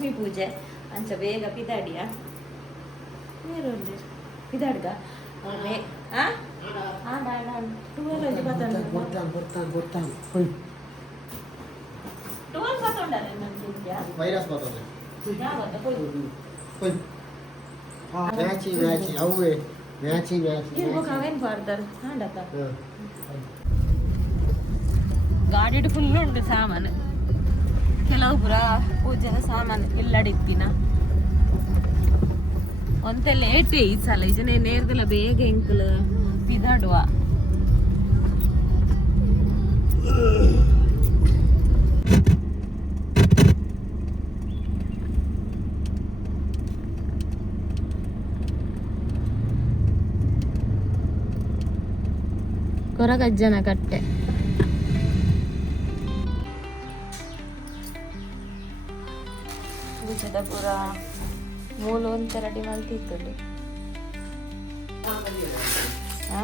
Important ಪೂಜೆ ಲಕ್ಷ್ಮೀ ಪೂಜೆ ಅಂಚ ಬೇಗ ಪಿದಾಡಿಯ ನೀರುಂಡು ಪಿದಾಡ್ಗ ಬೇ ಆ ಆಡ ಆಡ ಟುವೆಲ್ ಅಜ್ಜಿ ಬತ್ತಂಡ ಬರ್ತಾನೆ ಬರ್ತಾನೆ ಬರ್ತಾನೆ ಹೋಯ್ ಟುವೆಲ್ ಬತ್ತಂಡ ನಂಗೆ ವೈರಸ್ ಬರ್ತದೆ ಯಾವತ್ತ ಹೋಯ್ ಹೋಯ್ ಮ್ಯಾಚಿ ಮ್ಯಾಚಿ ಅವೇ ಮ್ಯಾಚಿ ಮ್ಯಾಚಿ ಇರ್ಬೇಕು ಅವೇನ್ ಮಾಡ್ತಾರೆ ಆಡತ್ತ ಹಾಂ ಗಾಡಿ ಫುಲ್ ಉಂಟು ಸಾಮಾನು ಕೆಲವು ಪುರ ಪೂಜೆದ ಸಾಮಾನು ಇಲ್ಲಡಿತ್ತಿನ ಒಂತ ಲೇಟ್ ಈ ಸಲ ಜನ ನೇರ್ದಲ್ಲ ಬೇಗ ಎಂಕಲ್ ಪಿದಾಡುವ ಕೊರಗಜ್ಜನ ಕಟ್ಟೆ. ಪೂಜೆದ ಪೂರ ಮೂಲ ಒಂಥರ ರೆಡಿ ಮಲ್ತಿತ್ತುಂಡು ಹಾ?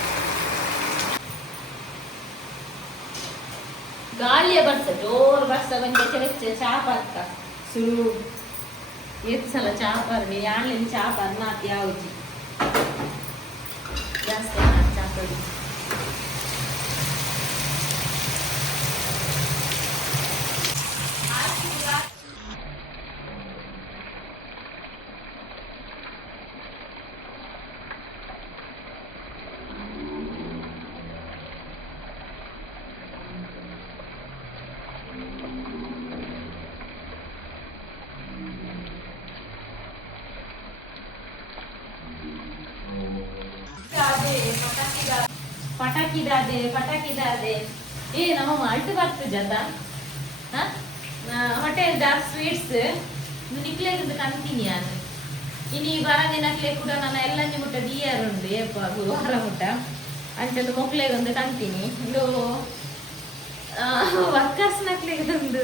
గాలియే బర్స జోరు బర్స కొంచెం వచ్చే చేప అక్క సులు ఎత్సల చేపారు మీ ఆన్లైన్ చేపారు నాకు యావచ్చి ಜಾಸ್ತಿ చేపడు ಇದಾದೆ, ಪಟಾಕಿ ದಾದೆ ಏ, ನಮ್ಮ ಮಾಲ್ಟ್ ಹಾ? ಹೋಟೆಲ್ ದಾರ್ ಸ್ವೀಟ್ಸ್ ನಿಕ್ಲೆಗಿಂದ ಕಂತೀನಿ ಅದು ಇನ್ನು ಈ ಬರ ದಿನಕ್ಲೆ ಕೂಡ ನನ್ನ ಎಲ್ಲ ಮುಟ್ಟ ದಿಯರ್ ಉಂಡು ಏಪ ಗುರುವಾರ ಮುಟ್ಟ. ಅಂಚದು ಮೊಕ್ಲೆಗೆ ಒಂದು ಕಂತೀನಿ ಇದು ವರ್ಕರ್ಸ್ ನಕ್ಲೆಗೊಂದು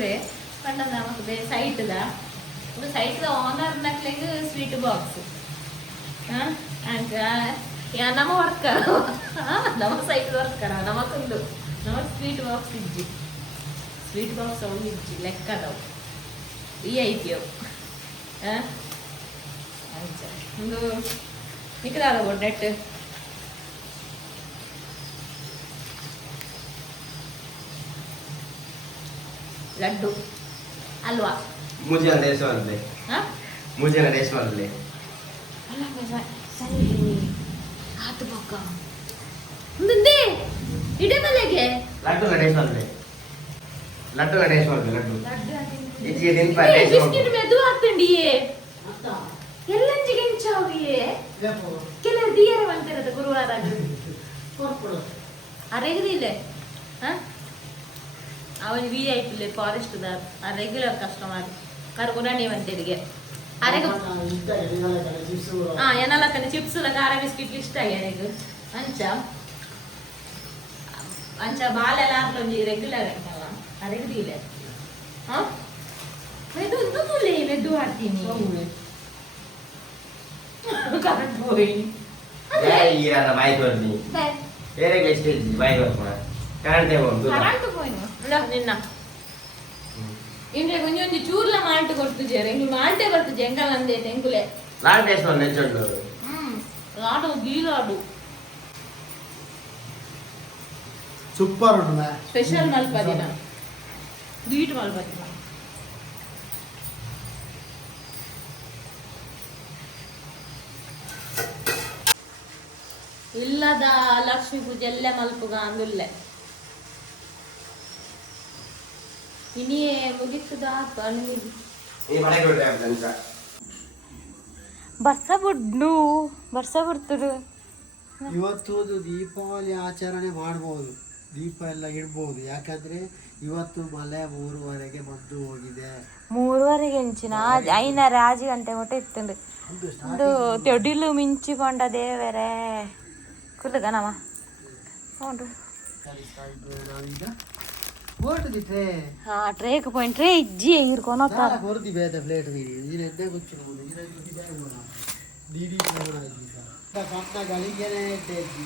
ಪಂಡದ ಮತ್ತೆ ಸೈಟ್ದ ಸೈಟ್ದ ಓನರ್ ನಕ್ಲೆಗೆ ಸ್ವೀಟ್ ಬಾಕ್ಸ್ ಅಂಚ ಯಾ ನಮ್ಮ ವರ್ಕರ್ ನಮ್ಮ ಸೈಟ್ ವರ್ಕರ್ ನಮಕೊಂದು ನಮ್ಮ ಸ್ವೀಟ್ ಬಾಕ್ಸ್ ಇಜ್ಜಿ ಸ್ವೀಟ್ ಬಾಕ್ಸ್ ಅವು ಇಜ್ಜಿ ಲೆಕ್ಕ ಅದಾವು ವಿ ಐ ಪಿ ಅವು ಅಂಚ ಒಂದು ಮಿಕ್ಕದಾದ ನೆಟ್ ಲಡ್ಡು ಅಲ್ವಾ ಮುಜೆ ರೇಸ್ ಮಾಡಲೆ ಹಾ ಮುಜೆ ರೇಸ್ ಮಾಡಲೆ ಅಲ್ಲ ಸರಿ ಆತು ಪಕ್ಕ. ಮುಂದೆ ಇಡಮಲೆಗೆ ಲಡ್ಡು ರೇಸ್ ಮಾಡಲೆ ಲಡ್ಡು. ರೇಸ್ ಮಾಡಲೆ ಲಡ್ಡು ಇಜ್ಜಿ ರೇಸ್ ಬಿಸ್ಕಿಟ್ ಮೆದು ಹಾಕ್ತಂಡಿಯೇ? ಎಲ್ಲಂಜಿಗೆ ಹೆಂಚಾವಿಯೇ ಕೆಲವು ದಿಯರ ವಂತರದ ಗುರುವಾರ ಅರೆಗದಿಲ್ಲ ಅವನು ವಿ ಐ ಪಿ ಫಾರೆಸ್ಟ್ ಆ ರೆಗ್ಯುಲರ್ ಕಸ್ಟಮರ್ ಕರ್ಗುಣಿ ಬಂತಿರಿಗೆ ಅರೆಗ ಆ ಎನ್ನಲ ಕನೆ ಚಿಪ್ಸ್ ಖಾರ ಬಿಸ್ಕಿಟ್ ಇಷ್ಟ ಆಗ್ಯಾನ ಅಂಚ ಅಂಚ ಬಾಲೆಲ್ಲ ಹಾಕ್ಲೊಂಜಿ ರೆಗ್ಯುಲರ್ ಆಯ್ತಲ್ಲ ಅರೆಗದಿಲ್ಲ ಹಾ ಮೆದು ತುಲೆ ಮೆದು ಹಾಕ್ತೀನಿ ಕರೆಕ್ಟ್ ಹೋಗಿ ಈರಾದ ಬಾಯಿ ಬರ್ನಿ ಬೇರೆ ಸ್ಟೇಜ್ ಬಾಯಿ ಬರ್ಕೋಣ ಕರೆಂಟ್ ಹೋಗ್ದು ಕರೆಕ್ಟ್ ಹೋಯ್ನು ನಿನ್ನ ಇಂದ್ರೆ కొంచెం ಚೂರ್ಲ చూర్ల మాల్ట్ ಜೇರೆ ఇంక మాల్టే పడుతుంది ಎಂಕಲ್ ಅಂದೆ ತೆಂಕುಲೆ లాంటి ರೇಸ್ ಮಾಡಿ రాడు ಗೀಲಾಡು ಸೂಪರ್ ಉಂಟು ಸ್ಪೆಷಲ್ ಮಲ್ಪದಿನ. ಸ್ವೀಟ್ ಮಲ್ಪದಿನ. ಇಲ್ಲದ ಲಕ್ಷ್ಮೀ ಪೂಜೆ ಎಲ್ಲ ಮಲ್ಪುಗ ಅಂದುಲ್ಲೆ. ಇನಿಯೇ ಮುಗಿತದ ಬನ್ನಿ. ಈ ಮನೆಗೆ ಬಿಡ್ರಿ ಅಂತ ಬರ್ಸ ಬಿಡ್ನು ಬರ್ಸ ಬಿಡ್ತರು ಇವತ್ತು ಒಂದು ದೀಪಾವಳಿ ಆಚರಣೆ ಮಾಡ್ಬೋದು. ದೀಪ ಎಲ್ಲ ಇಡ್ಬೋದು. ಯಾಕಂದ್ರೆ ಇವತ್ತು ಮಳೆ ಮೂರುವರೆಗೆ ಬಂದು ಹೋಗಿದೆ. ಮೂರುವರೆಗೆ ಹೆಂಚಿನ ಐನ ಆಜು ಗಂಟೆ ಮಟ್ಟ ಇತ್ತುಂಡು. ಒಂದು ತೊಡಿಲು ಮಿಂಚಿಕೊಂಡ ದೇವರೇ. ಕುಲ್ಲಗನವ. ಹ್ಞೂ ನಾವೀಗ போட்டுது ட்ரே ஆ ட்ரேக்கு போய் ட்ரே இஜ்ஜி இருக்கோனா தா பொருதி பேத பிளேட் தி இது எந்த குச்சு போடு இது இது பேத டிடி போடு இந்த கப்பா கலிங்கனே டேஜி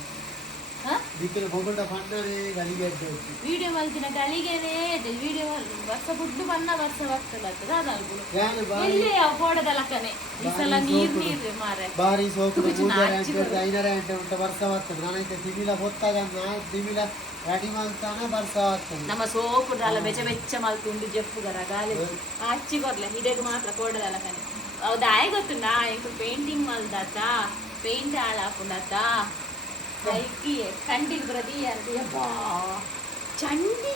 ವಿಡಿಯೋ ಮಲ್ತಿನ ಕಲಿಗೆನೆ ವಿಡಿಯೋ ವರ್ಷ ಬುಡ್ಡು ಬಣ್ಣ ವರ್ಷ ಬರ್ತಲ್ಲ ಅದಾಲ್ಗುಳು ಯಾನು ಬಾರಿ ಎಲ್ಲಿ ಫೋಡದಲಕ್ಕನೆ ಈ ಸಲ ನೀರ್ ನೀರ್ ಮಾರೆ ಬಾರಿ ಸೋಕು ಕುಚ್ ಮೂಜಾರೆ ನಾಚಿ ಅಂತ ಐನರ ಗಂಟೆ ಉಂಟ ವರ್ಷ ಬರ್ತದೆ ನಾನೈತೆ ತಿಮಿಲ ಹೊತ್ತಾಗ ತಿಮಿಲ ರೆಡಿ ಮಾಡ್ತಾನೆ ವರ್ಷ ಆಗ್ತದೆ ನಮ್ಮ ಸೋಪುಡಲ್ಲ ಬೆಚ್ಚ ಬೆಚ್ಚ ಮಲ್ತುಂಡು ಜಪ್ಪುಗರ ಗಾಳಿ ಹಚ್ಚಿ ಕೊರ್ಲೆ ಹಿಡೆಗ್ ಮಾತ್ರ ಕೋಡದಲಕ್ಕನೆ ಹೌದಾ ಆಯ್ ಗೊತ್ತುಂಡ ಈಗ ಪೇಂಟಿಂಗ್ ಮಲ್ದಾತ ಪೇಂಟ್ ಹಾಳಾಕುಂಡಾತ ಐಕಿ ಕಂಡಿಲ್ ಪ್ರತಿ ಯಾರ್ದು ಯಪ್ಪಾ ಚಂಡಿ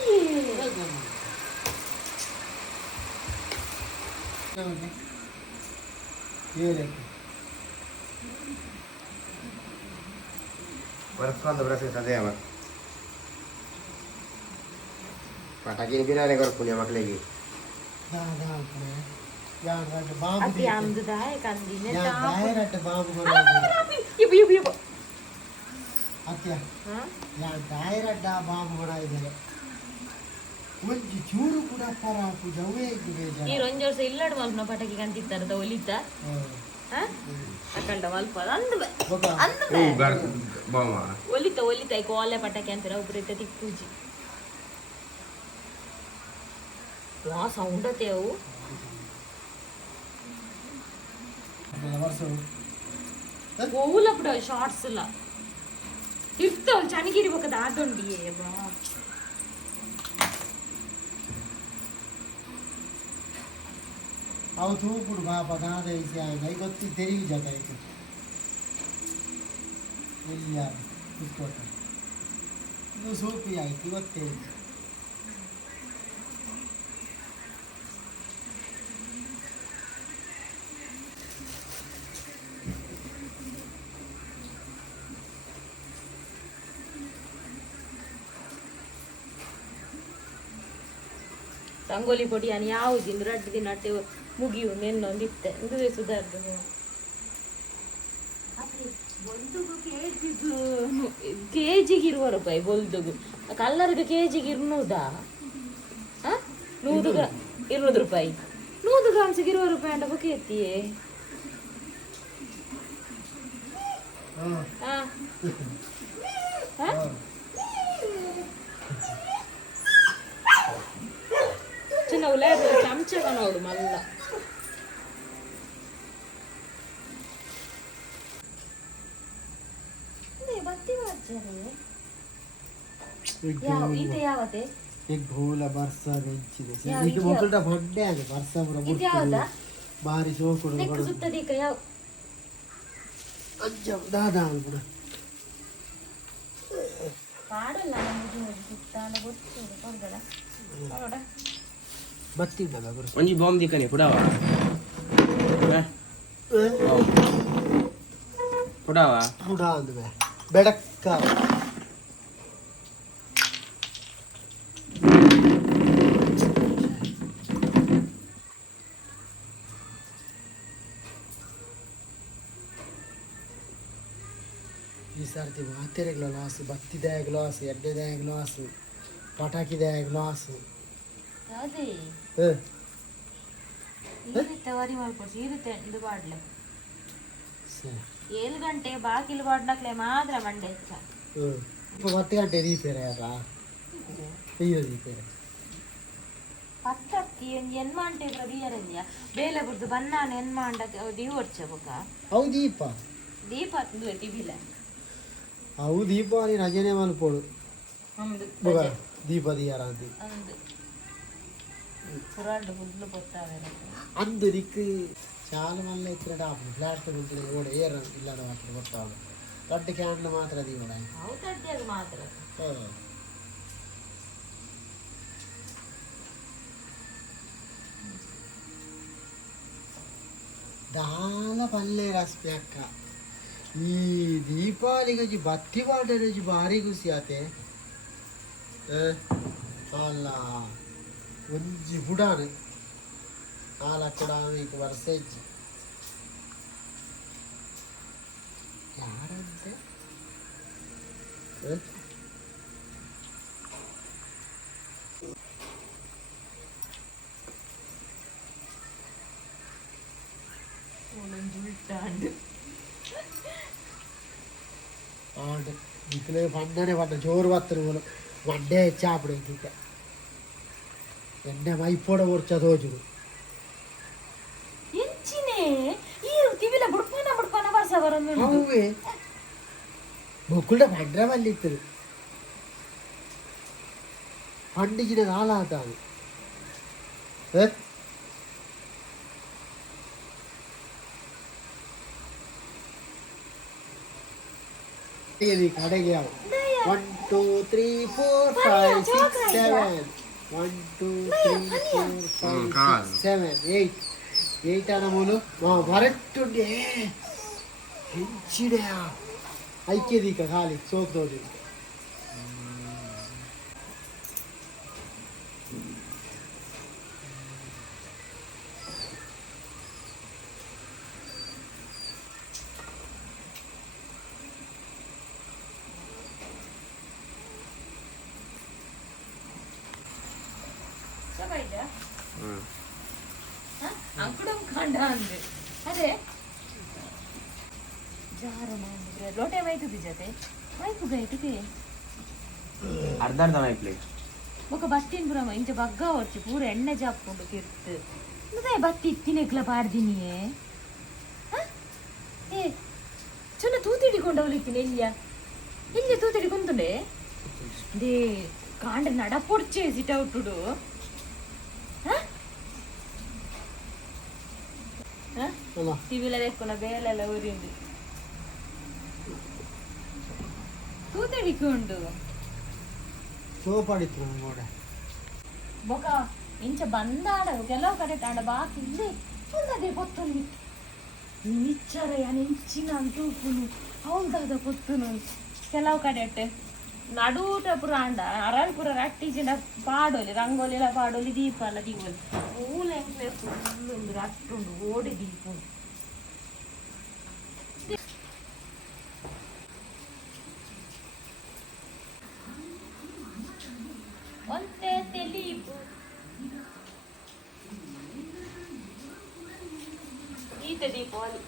ಏಲಕ್ಕಿ ಬರ್ಕೊಂಡು ಬರಸ ಸದೇ ಅವ ಪಟಾಕಿ ಬಿರಿಯಾನಿ ಕೊಡ್ತೀನಿ ಮಕ್ಕಳಿಗೆ ದಾದಾ ಕಡೆ ಯಾನ್ ರಡ್ಡ ಬಾಂಬು ಅತಿ ಅಂದದಾಯ ಕಂದಿನ ಯಾನ್ ಡೈರೆಕ್ಟ್ ಬಾಂಬು ಇಬ್ಬ ಇಬ್ಬ ಇಬ್ಬ ಅತ್ಯ ಹಾ? ಯಾನ್ ಡೈರೆಕ್ಟ್ ಆ ಕೂಡ ಇದ್ದಾರೆ. ಒಂಜಿ ಚೂರು ಕೂಡ ಪರ ಪೂಜವೇ ಬೇಜಾರು. ಈ ಒಂದ್ ವರ್ಷ ಇಲ್ಲಡ್ ಮಲ್ಪನ ಪಟಾಕಿ ಕಂತಿತ್ತಾರದ ಒಲಿತ? ಅಕಂಡ ಮಲ್ಪ ಅಂದ್ಬೆ ಅಂದ್ಬೆ. ಒಲಿತ ಒಲಿತ ಈ ಕೋಲೆ ಪಟಾಕಿ ಅಂತೀರ ಒಬ್ರು ಇತ್ತ ತಿಕ್ಕೂಜಿ ವಾ ಸೌಂಡ್ ಗೋಲ ಬಿಡ ಶಾರ್ಟ್ಸ್ ಇಲ್ಲ ಇರ್ತಾವ ಚನಿಗಿರ್ಬೇಕದ ಆದೊಂಡಿಯೇ ಬಾ ಅವು ತೂಕುಡು ಬಾಪ ದಾದ ಈಸಿ ಆಯ್ತು ಐ ಗೊತ್ತಿ ತೆರಿಗೆ ಜಾತ ಆಯ್ತು ಎಲ್ಲಿ ಯಾರು ಕುತ್ಕೋಟ ಇದು ಸೂಪಿ ಆಯ್ತು ಇವತ್ತೇ ರಂಗೋಲಿ ಪೊಡಿ ಅನ್ ಯಾವ್ದು ರಡ್ ದಿನ ಅಟ್ಟೆ ಮುಗಿಯು ನೆನ್ನೊಂದಿತ್ತೆ ಇದುವೇ ಸುಧಾರ್ದು. ಕೆಜಿಗೆ ಇರುವ ರೂಪಾಯಿ ಬೊಲ್ದುಗು. ಕಲ್ಲರ್ಗೆ ಕೆಜಿಗೆ ಇರ್ನೂದಾ? ನೂದು ಗ್ರಾ ಇರುವುದು ರೂಪಾಯಿ. ನೂದು ಗ್ರಾಮ್ಸಿಗೆ ಇರುವ ರೂಪಾಯಿ ಅಂತ ಬುಕ್ ಎತ್ತಿಯೇ ಹಾ ಚಮಚಗ ನೋಡು ಮಲ್ಲ ಬತ್ತಿ ಮಾಡ್ತಾರೆ ಯಾವ ಈತ ಯಾವತ್ತೆ एक भूल बर्स ಬೆಂಚಿದೆ ಯಾವ ಇದು ಇದು ಮೊದಲ ಬಂಡೆ ಅದು ಬರ್ಸ ಪುರ ಇದು ಯಾವ್ದಾ ಬಾರಿ ಸೋಕುಡು ನೆಕ್ ಸುತ್ತದೀಕ ಯಾವ ಅಜ್ಜ ದಾದಾ ಕೂಡ ಪಾಡಲ್ಲ ನಮಗೆ ಸುತ್ತಾನ ಗೊತ್ತು ಕೊಡ್ಬೇಡ ನೋಡ ಬತ್ತಿದ್ದಲ್ಲ ಬರು ಒಂಜಿ ಬಾಂಬ್ ದಿಕ್ಕನೆ ಕುಡಾವ ಕುಡಾವ ಕೂಡ ಅಂದ್ವೆ ಬೆಡಕ್ಕ ಈ ಸರ್ತಿ ಮಾತೆರೆಗಳ ಲಾಸ್ ಬತ್ತಿದಾಯ ಲಾಸ್ ಎಡ್ಡೆದಾಯ ಲಾಸ್ ಪಟಾಕಿದಾಯ ಲಾಸ್ ಅದೇ ಹ್ಮ್ ಇರುತ್ತೆ ವರಿ ಮಾಡ್ಕೊಡ್ಸಿ ಇರುತ್ತೆ ಇದು ಬಾಡ್ಲೆ ಸರಿ ಏಳು ಗಂಟೆ ಬಾಗಿಲು ಬಾಡ್ಲಕ್ಲೆ ಮಾತ್ರ ಮಂಡೆ ಹೆಚ್ಚ ಹ್ಮ್ ಇಪ್ಪ ಹತ್ತು ಗಂಟೆ ದೀಪೇರೆ ಯಾರ ಅಯ್ಯೋ ದೀಪೇರೆ ಪತ್ತಕ್ಕಿ ಒಂದು ಎನ್ಮಾಂಟೆ ಪ್ರದಿಯರಲ್ಲಿಯ ಬೇಲೆ ಬಿಡ್ದು ಬನ್ನಾನ ಎನ್ಮಾಂಡ ದೀವ ಹೊರ್ಚ ಬೊಕ ಅವು ದೀಪ ದೀಪ ಹತ್ತು ಟಿವಿಲ ಅವು ದೀಪಾವಳಿ ರಜನೆ ಮಲ್ಪೋಡು ನಮ್ದು ಬಗ ದೀಪ ದಿಯಾರಂತಿ ಅಂದು అందరికి చాలా మంది ఇక్కడ ప్లాస్టిక్ గురించి కూడా ఏ ఇల్లాడ వాటిని కొట్టాలి గడ్డి క్యాండ్లు మాత్రం అది కూడా చాలా పల్లె రాసిపోయి అక్క ఈ దీపావళి గురించి బత్తి పాట రోజు భారీ కూసి అయితే చాలా ಒಂಜಿ ಬುಡಾನ್ ನಾಲ್ಕು ಡಾಮಿಗೆ ವರ್ಷ ಇಜ್ಜಿ ಯಾರಂತೆ ஆண்டு. இதுலேயே பண்ணனே பண்ண சோறு பார்த்துருவோம் வண்டே வச்சா அப்படி இருக்க എന്റെ വൈപ്പോടെ കുറച്ച് അത് വെച്ചു ബൊക്കുളുടെ ഭയങ്കര വല്യത്തത് പണ്ടിച്ചിട്ട് നാലാത്താണ് ഏ கடைக்கு one two three four five six seven one two three four five six seven eight eight అనములు మా వరట్టుండే పెంచిడే ఐక్యది ఇక ఖాళీ సోపు తోటి ಅಂಕುಡಂ ಕಾಂಡ ಅಂದೆ ಅದೇ ಜಾರ ಮಾಡಿದ್ರೆ ಲೋಟೆ ಮೈತುದಿ ಜೊತೆ ಮೈಪುಗ ಇಟ್ಟಿದೆ ಅರ್ಧ ಅರ್ಧ ಮೈಪ್ಲಿ ఒక బత్తిని పురమ ఇంత బగ్గా వచ్చి పూర ఎన్న జాపుకుండు కిర్తు నువ్వే బత్తి తినెక్ల పాడిదినియే ಏ ಚನ್ನ ತೂತಿಡಿಕೊಂಡು ಅವಳಿಕ್ಕಿನ ಇಲ್ಲಿಯ ಇಲ್ಲಿ ತೂತಿಡಿ ಕುಂತುಂಡೆ ದೇ ಕಾಂಡ ನಡ ಪೊಡ್ಚೆ ಸಿಟೌಟುಡು టీవీలో తెచ్చుకున్న బేలలో ఊరింది. కూతుడికి ఉండు. సోపడుతున్నాను కూడా ఒక ఇంచ బందాడ గెలవ కట్టేటాడ బాగా తింది ఉన్నది పొత్తుంది. నువ్వు ఇచ్చారయ్యా నేను ఇచ్చిన అంటూ అవును కదా పొత్తును గెలవ కట్టేట్టే ನಡುಟ ಪುರಾಂಡ ಅರಳ್ ಪುರ ರಟ್ಟಿಜಿನ ಪಾಡೋಲಿ ರಂಗೋಲಿಲ ಪಾಡೋಲಿ ದೀಪ ಅಲ್ಲ ದೀಪೋಲಿ ಮೂಲೆಂಗ್ಲೆ ಫುಲ್ ಒಂದು ರಟ್ಟುಂಡು ಓಡಿ ದೀಪ ಒಂದೇ ತೆಲೀಪು ಈತ ದೀಪಾವಳಿ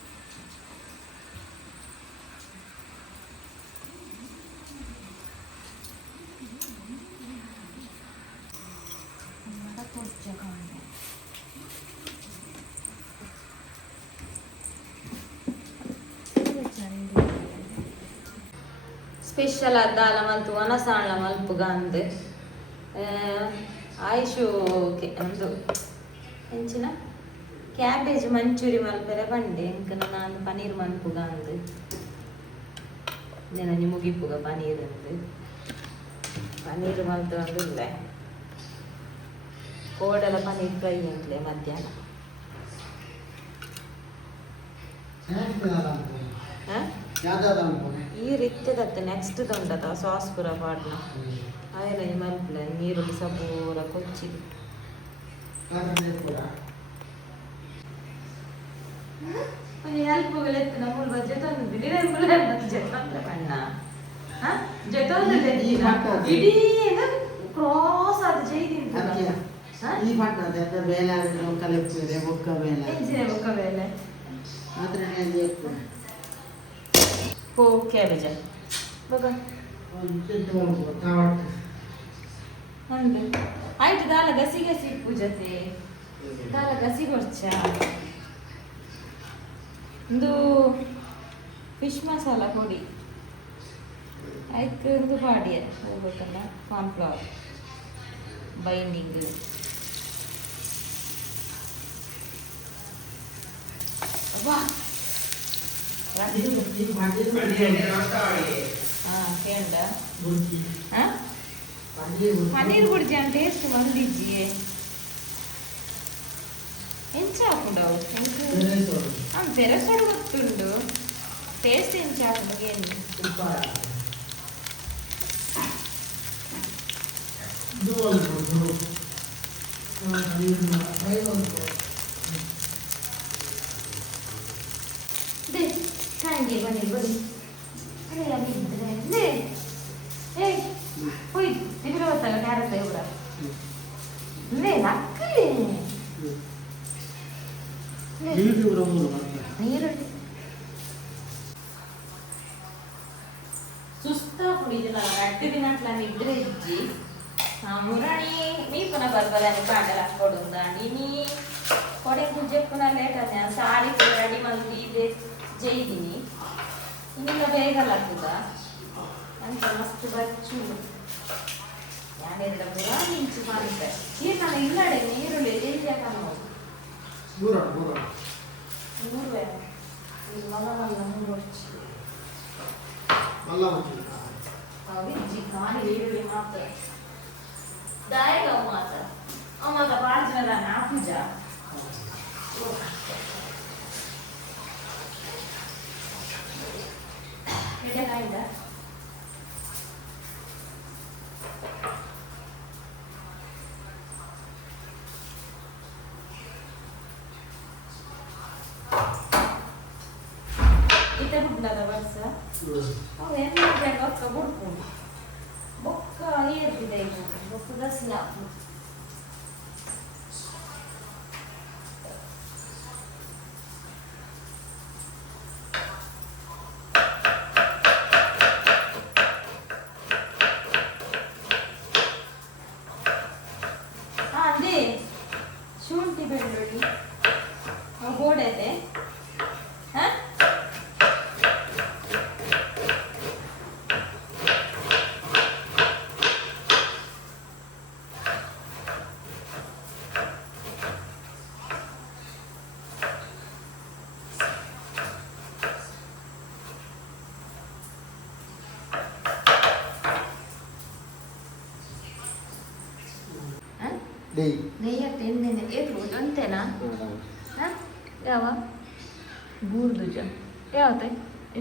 ಸ್ಪೆಷಲ್ ಅದ್ದಾಲ ಮಲ್ತು ಒನಸಾಳ ಮಲ್ಪುಗ ಅಂದ್ ಆಯುಷು ಒಂದು ಹೆಂಚಿನ? ಕ್ಯಾಬೇಜ್ ಮಂಚೂರಿ ಮಲ್ಪೆರೆ ಬಂಡೆ. ಎಂಕನ ನಾನು ಪನೀರ್ ಮನ್ಪುಗ ಅಂದ್ ನೆನಜಿ ಮುಗಿಪುಗ ಪನೀರ್ ಅಂದ್ ಪನೀರ್ ಮಲ್ತು ಅಂದಿಲ್ಲ ಕೋಡೆಲ ಪನೀರ್ ಫ್ರೈ ಅಂತಲೇ ಮಧ್ಯಾಹ್ನ? ಈ ರೀತಿದತ್ತೆ ನೆಕ್ಸ್ಟ್ ಉಂಟದ ಸಾಸ್ ಪೂರ ಪಾಡ್ನ ಆಯ್ಲ ಮಲ್ಪಲ ನೀರುಳ್ಳಿ ಒಂದು ಈ ಹಾಕೋದು. ಇಡೀ ಕ್ರಾಸ್ ಅದು ಜೈದಿ ಈ ಪಟ್ಟದ ಬೇಲೆ. ಕಲಿಪಿದೆ ಬೊಕ್ಕ ಬೇಲೆ. ಬೊಕ್ಕ ಬೇಲೆ ಮಾತ್ರ ಹೋ ಕ್ಯಾಬೇಜ ಬಗ ಹಂಗೆ. ಆಯ್ತು ದಾಲ ಗಸಿ ಗಸಿ ಪೂಜತೆ ದಾಲ ಗಸಿ ಕೊರ್ಚ ಒಂದು ಫಿಶ್ ಮಸಾಲ ಕೊಡಿ ಆಯ್ತು ಒಂದು ಬಾಡಿ ಹೋಗ್ಬೇಕಲ್ಲ ಕಾರ್ನ್ಫ್ಲವರ್ ಬೈಂಡಿಂಗ್ ವಾ ಪನ್ನೀರ್ ಗುಡ್ಜಿ ಅಂತ ಟೇಸ್ಟ್ ಮಂದಿಜ್ಜಿ ಹೆಂಚ ಹಾಕೊಂಡವು ಹಾಂ ಬೆರೆಸೋಡು ಗೊತ್ತುಂಡು ಟೇಸ್ಟ್ ಹೆಂಚ ಹಾಕೊಂಡು ಏನು ಇದು ಒಂದು ఇవ్వని ఇవ్వని అరే అవి ఇద్దరే. ఏ పోయి దిగులు వస్తాగా క్యారెట్ కూడా. లేదు అక్కలే నీరు చూస్తాప్పుడు ఇది అట్టి తినట్లని ఇద్దరు ఇచ్చి మురణి సారీ కొరడి మళ్ళీ జైదిని ಇನ್ನಿಲ್ಲ ಬೇಗ ಆಗ್ತದ ಅಂತ ಮಸ್ತ್ ಬಚ್ಚು ಯಾನೆಲ್ಲ ಪುರ? ನಿಂಚು ಮಾಡಿದ್ದೆ. ಚೀರ್ನ ಇಲ್ಲಡೆ ನೀರುಳ್ಳಿ ಎಲ್ಲಿ ಮಗ ಮಲ್ಲ ನೂರು ವರ್ಷ ಅವಿಜ್ಜಿ ಕಾಣಿ ಈರುಳ್ಳಿ ಮಾತ್ರ. ದಾಯಗ ಮಾತ್ರ. ಅವ ಮಾತ್ರ ಭಾಳ ಜನ ನಾ ಪೂಜಾ? Oraya nereden bak kabul bu. Bokka niye buradayım? Bokka da silah mı? Ande, şunti.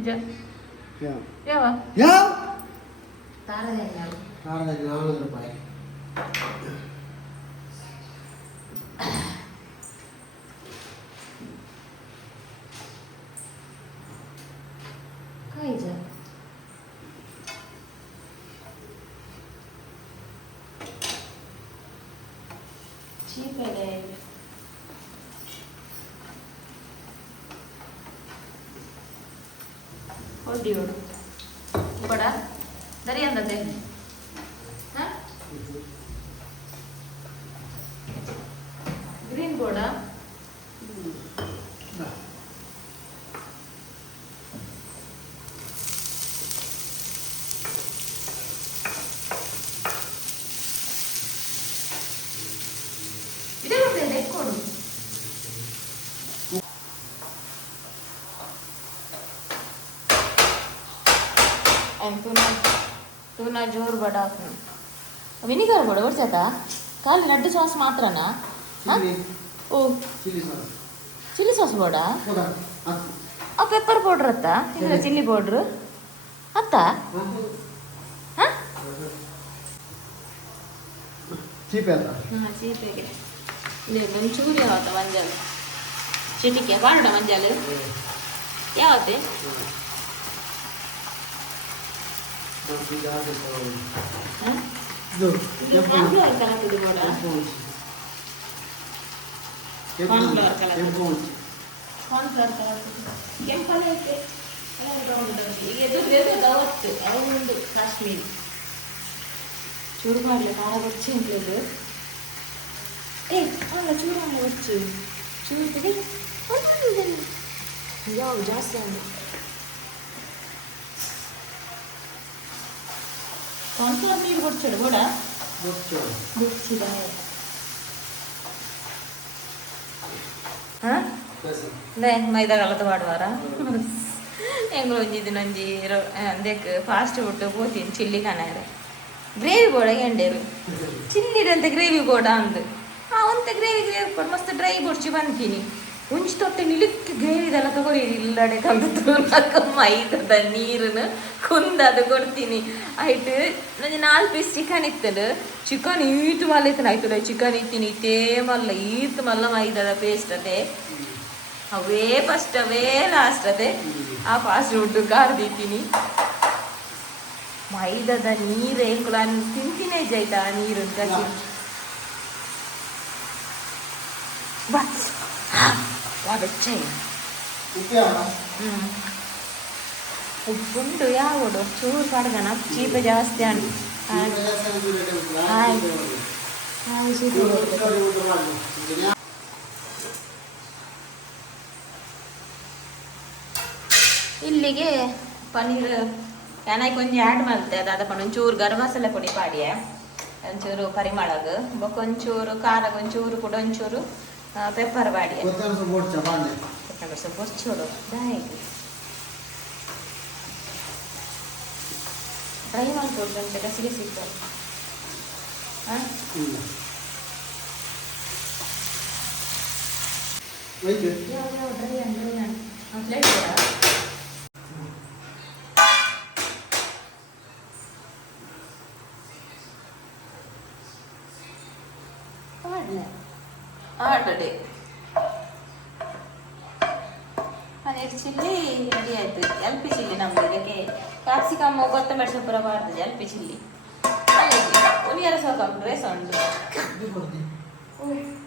vida anterior ತೂನ ತೂನ ಜೋರು ಬಡ ವಿನಿಗರ್ ಬಡ ಬರ್ಸೈತಾ ಖಾಲಿ ಲಡ್ಡು ಸಾಸ್ ಮಾತ್ರನಾ? ಓ. Chilli sauce. ಬೋಡಾ? ಆ ಪೆಪ್ಪರ್ ಪೌಡ್ರ್ ಅತ್ತ? ಇಲ್ಲ ಚಿಲ್ಲಿ. ಪೌಡ್ರು. ಅತ್ತ? ಒಂಚೂರು ಯಾವತ್ತ ಮಂಜಾಲು? ಚಿಟಿಕೆ ಬಾರಡ ಮಂಜಾಲು? ಯಾವತ್ತೆ? ಐತೆ ಈಗ ಎದುರು ಎದುರು ಅವತ್ತು ಅವನೊಂದು ಕಾಶ್ಮೀರಿ ಚೂರು ಮಾಡಲಿ ಖಾರ ಬಚ್ಚಿ ಉಂಟು ಏ ಅಲ್ಲ ಚೂರು ಮಾಡಲಿ ಬಚ್ಚು ಚೂರು ತೆಗೆ ಕಾನ್ಫ್ಲವರ್ ನೀರು ಕೊಡ್ಚಾడు ಕೂಡ ಮುಚ್ಚು ಮುಚ್ಚಿದ ಹಾಂ? ದೇ ಮೈದಾ ಕಲತ ಪಾಡುವಾರ ಎಂಗಳು ಒಂಜಿ ದಿನ ಒಂಜಿ ಅಂದಕ್ಕೆ ಫಾಸ್ಟ್ ಫುಡ್ ಪೋತೀನಿ ಚಿಲ್ಲಿ ಕನಾರೆ ಗ್ರೇವಿ ಬೋಡ ಎಂಡೇರು. ಚಿಲ್ಲಿರಂತ ಗ್ರೇವಿ ಬೋಡ ಅಂದು. ಆ ಒಂತ ಗ್ರೇವಿ ಗ್ರೇವಿ ಕೊಡು ಮಸ್ತ್ ಡ್ರೈ ಬೊಡ್ಚಿ ಬಂತೀನಿ ಒಂಜಿ ತೊಟ್ಟೆ ನಿಲುಕ್ಕೆ ಗ್ರೇವಿದೆಲ್ಲ ತಗೋರಿ ಇಲ್ಲಡೆ ಕಲ್ತು ಮೈದದ ನೀರನ್ನು ಕುಂದದು ಕೊಡ್ತೀನಿ. ಆಯ್ತು ನನಗೆ ನಾಲ್ಕು ಪೀಸ್ ಚಿಕನ್ ಇತ್ತದು. ಚಿಕನ್ ಈತು ಮಲ್ಲ ಇತ್ತು ಆಯ್ತು ಚಿಕನ್ ಇತ್ತೀನಿ ಇತ್ತೇ ಮಲ್ಲ ಈತು ಮಲ್ಲ ಮೈದದ ಪೇಸ್ಟ್ ಅದೇ. ಅವೇ ಫಸ್ಟ್ ಅವೇ ಲಾಸ್ಟ್ ಅದೇ. ಆ ಫಾಸ್ಟ್ ಫುಡ್ ಕಾರ್ದಿತ್ತೀನಿ. ಮೈದದ ನೀರು ಏಕುಲ ತಿಂತಿನೇ ಜೈತಾ ನೀರು ಕಸಿ ಬಾ. ಹ್ಮ್ ಉಪ್ಪುಂಡು ಯಾವಡು ಚೂರು ಕಡ್ಗಣ ಚೀಪ ಜಾಸ್ತಿ ಅಣ್ಣ ಇಲ್ಲಿಗೆ ಪನ್ನೀರ್ ಯಾನಾಯ್ ಕೊಂಚ ಆ್ಯಡ್ ಮಾಡ್ತೆ. ಅದಾದ ಪಣ ಒಂಚೂರು ಗರಂ ಮಸಾಲೆ ಪುಡಿ ಪಾಡಿಯ ಒಂಚೂರು ಪರಿಮಳಗ್. ಬೊಕ್ಕ ಒಂಚೂರು ಖಾರ ಒಂಚೂರು ಕೂಡ ಒಂಚೂರು ಪೆಪ್ಪರ್ ಪಾಡಿಯೆ ಕೊತ್ತಂಬರಿ ಸೊಪ್ಪು ಮುಚ್ಚ ಬಾಂಡೆ ಕೊತ್ತಂಬರಿ ಸೊಪ್ಪು ಹೊಚ್ಚೋಡು ದಾಯಿಗೆ ಫ್ರೈ ಮಾಡ್ಕೊಡು ಒಂಚೂರು ಕಸಿಗೆ ಸಿಗ್ತದೆ ಹಾಂ ಇಲ್ಲ ವೈದ್ಯ ಯಾವ ಯಾವ ಡ್ರೈ ಅಂದ್ರೆ ನಾನು ಪ್ಲೇಟ್ ಕೂಡ ಆಲ್ರೆಡಿ ಪನ್ನೀರ್ ಚಿಲ್ಲಿ ರೆಡಿ ಆಯ್ತು ಎಲ್ ಪಿ ಚಿಲ್ಲಿ ನಮ್ಮ ಇದಕ್ಕೆ ಕ್ಯಾಪ್ಸಿಕಮ್ ಕೊತ್ತಂಬರಿ ಸೊಪ್ಪು ಬರ್ತದೆ ಎಲ್ ಪಿ ಚಿಲ್ಲಿ ಇದು ಕೊಡ್ತೀನಿ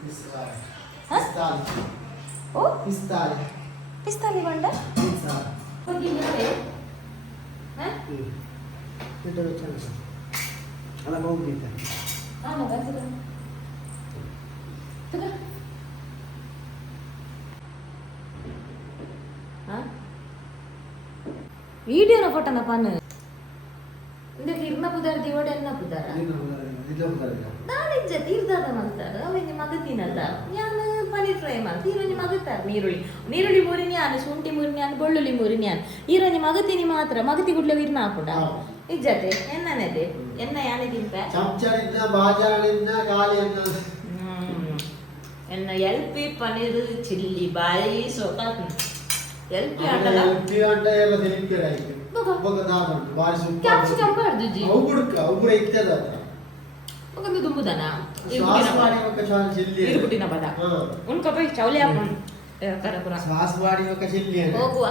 ಪಿಸ್ತಾಳೆ ಪಿಸ್ತಾಳೆ ಓ ಪಿಸ್ತಾಳೆ ಪಿಸ್ತಾಲಿ ಬಂಡ ಹಾಂ കണപ്പാണ് இந்த கிர்ண புதார் தியோட என்ன புதார ನಾನಿಜ್ಜ ತೀರ್ದಾದ ಮಾಡ್ತಾರ ಅವೆಂಜ ಮಗತಿನಲ್ಲ ನಾನು ಪನೀರ್ ಫ್ರೈ ಮಾಡ್ತೀನಿ ಈರೊಂಜಿ ಮಗತಾರ ನೀರುಳ್ಳಿ ನೀರುಳ್ಳಿ ಮುರಿನ್ಯಾನ್ ಶುಂಠಿ ಮುರಿನ್ಯಾನ್ ಬೆಳ್ಳುಳ್ಳಿ ಮುರಿನ್ಯಾನ್ ಈರೊಂಜಿ ಮಗತಿನಿ ಮಾತ್ರ ಮಗತಿ ಗುಡ್ಲ ವಿರ್ನ ಹಾಕುಡ ಇಜ್ಜತೆ ಎನ್ನನೆದೆ ಎನ್ನ ಯಾನೆ ತಿಂಪ ಚಮಚದಿಂದ ಬಾಜಾಲಿಂದ ಗಾಳಿಯನ್ನ ಎನ್ನ ಎಲ್ಪಿ ಪನೀರ್ ಚಿಲ್ಲಿ ಬಾಯಿ ಸೊಕ್ಕ ಎಲ್ಪಿ ಆಟ ಎಲ್ಪಿ ಆಟ ಎಲ್ಲ ತಿನ್ನಿಕ್ಕಿರಾಯ್ತು ತಗೋ. ಮಗ ನಾ ಬಂದು ಬಾರಿ ಸೂಪರ್ ಕ್ಯಾಪ್ಸಿಕಮ್ ಬರ್ದು ಜಿ. ಅವು ಬುಡಕ ಅವು ಬುಡ ಇತ್ತದ ಮಗಂದು ದುಂಬುದನ? ಸಾಸ್ ಮಾಡಿ ಮಗ ಶಾನ್ ಜಿಲ್ಲಿ ಇರ್ಬಿಟ್ಟಿನ ಬದ ಉನ್ಕಪ್ಪ ಚೌಲಿ ಹಾಕೊಂಡು ಕರಪುರ ಸಾಸ್ ಮಾಡಿ ಮಗ ಜಿಲ್ಲಿ ಹೋಗುವ.